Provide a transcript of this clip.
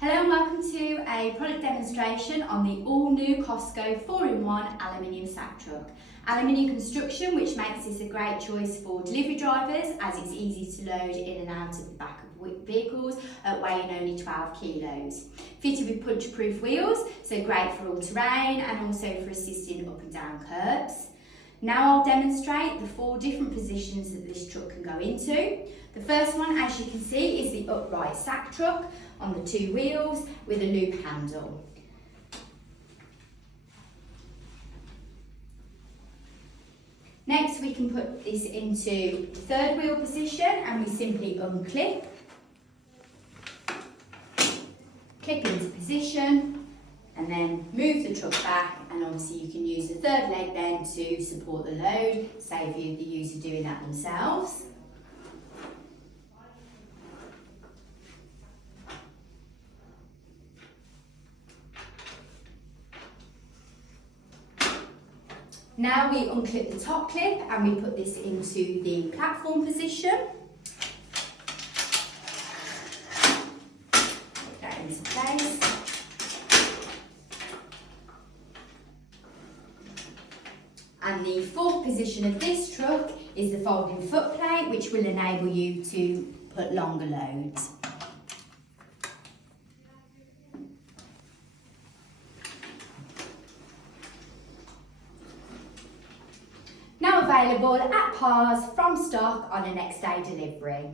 Hello and welcome to a product demonstration on the all-new COSCO 4-in-1 aluminium sack truck. Aluminium construction, which makes this a great choice for delivery drivers as it's easy to load in and out of the back of vehicles weighing only 12 kilos. Fitted with puncture-proof wheels, so great for all terrain and also for assisting up and down curbs. Now I'll demonstrate the 4 different positions that this truck can go into. The first one, as you can see, is the upright sack truck on the 2 wheels with a loop handle. Next we can put this into the 3rd wheel position and we simply unclip, clip into position and then move the truck back, and obviously you can use the 3rd leg then to support the load, save you the user doing that themselves. Now we unclip the top clip and we put this into the platform position. Put that into place. And the 4th position of this truck is the folding footplate, which will enable you to put longer loads. Now available at Tyres from stock on a next day delivery.